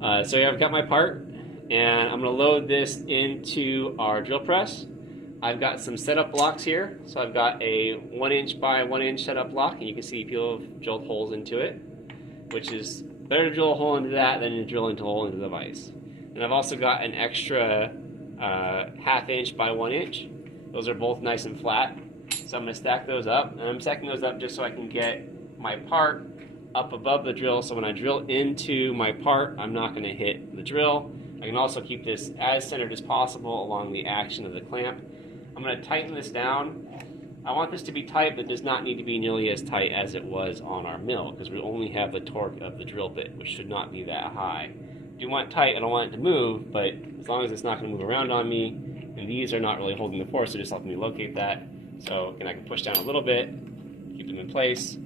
So here I've got my part, and I'm going to load this into our drill press. I've got some setup blocks here. So I've got a 1 inch by 1 inch setup block, and you can see people have drilled holes into it, which is better to drill a hole into that than to drill into a hole into the vise. And I've also got an extra 1/2 inch by 1 inch. Those are both nice and flat. So I'm going to stack those up, and I'm stacking those up just so I can get my part up above the drill, so when I drill into my part, I'm not going to hit the drill. I can also keep this as centered as possible along the action of the clamp. I'm going to tighten this down. I want this to be tight, but does not need to be nearly as tight as it was on our mill, because we only have the torque of the drill bit, which should not be that high. I do want it tight, I don't want it to move, but as long as it's not going to move around on me, and these are not really holding the force, so just helping me locate that. So again, I can push down a little bit, keep them in place.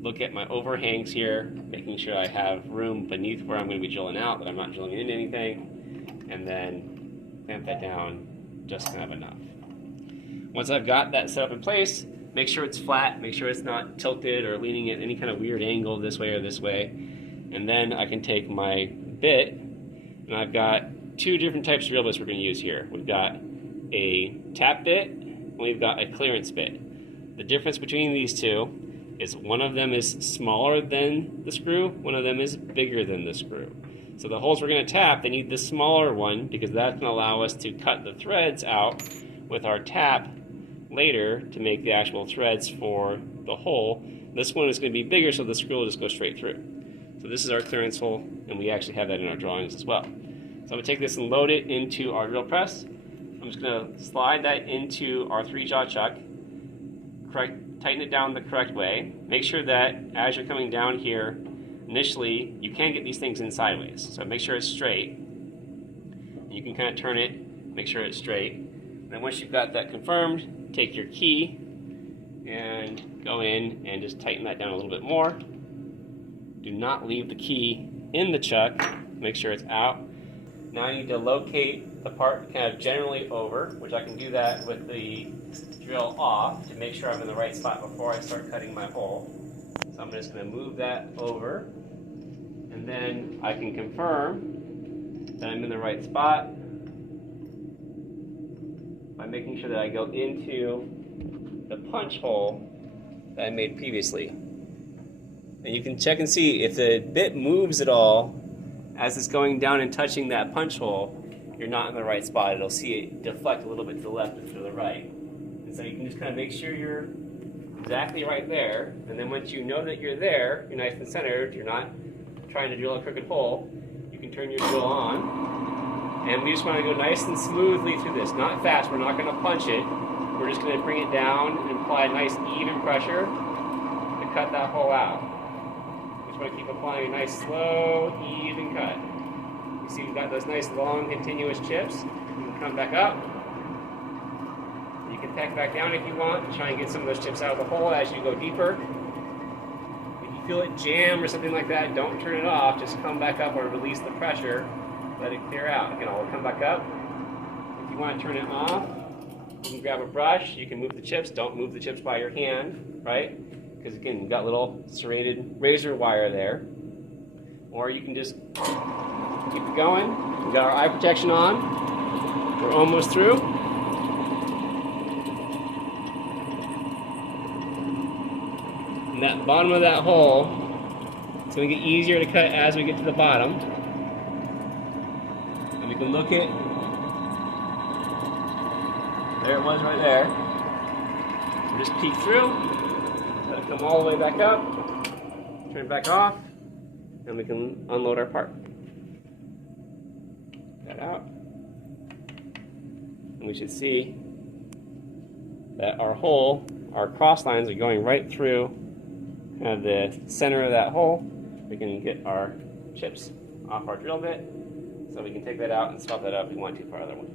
Look at my overhangs here, making sure I have room beneath where I'm going to be drilling out, that I'm not drilling into anything, and then clamp that down just kind of enough. Once I've got that set up in place, make sure it's flat, make sure it's not tilted or leaning at any kind of weird angle this way or this way, and then I can take my bit, and I've got 2 different types of drill bits we're going to use here. We've got a tap bit, and we've got a clearance bit. The difference between these two is one of them is smaller than the screw, one of them is bigger than the screw. So the holes we're going to tap, they need the smaller one, because that's going to allow us to cut the threads out with our tap later to make the actual threads for the hole. This one is going to be bigger, so the screw will just go straight through. So this is our clearance hole, and we actually have that in our drawings as well. So I'm going to take this and load it into our drill press. I'm just going to slide that into our 3-jaw chuck, tighten it down the correct way. Make sure that as you're coming down here, initially, you can get these things in sideways. So make sure it's straight. You can kind of turn it, make sure it's straight. And then once you've got that confirmed, take your key and go in and just tighten that down a little bit more. Do not leave the key in the chuck. Make sure it's out. Now I need to locate the part kind of generally over, which I can do that with the drill off to make sure I'm in the right spot before I start cutting my hole. So I'm just going to move that over, and then I can confirm that I'm in the right spot by making sure that I go into the punch hole that I made previously. And you can check and see if the bit moves at all as it's going down and touching that punch hole, you're not in the right spot. It'll see it deflect a little bit to the left or to the right. And so you can just kind of make sure you're exactly right there. And then once you know that you're there, you're nice and centered, you're not trying to drill a crooked hole, you can turn your drill on. And we just want to go nice and smoothly through this. Not fast, we're not going to punch it. We're just going to bring it down and apply a nice even pressure to cut that hole out. We just want to keep applying a nice slow, even cut. You see we've got those nice long continuous chips. You can come back up. You can tack back down if you want and try and get some of those chips out of the hole as you go deeper. If you feel it jam or something like that, don't turn it off. Just come back up or release the pressure. Let it clear out. Again, I'll come back up. If you want to turn it off, you can grab a brush. You can move the chips. Don't move the chips by your hand, right? Because again, you've got little serrated razor wire there. Or you can just keep it going. We've got our eye protection on. We're almost through. And that bottom of that hole, it's going to get easier to cut as we get to the bottom. And we can look at, there it was right there. We'll just peek through, let it come all the way back up, turn it back off, and we can unload our part. That out. And we should see that our hole, our cross lines are going right through kind of the center of that hole. We can get our chips off our drill bit, so we can take that out and swap that up if we want to for our other one.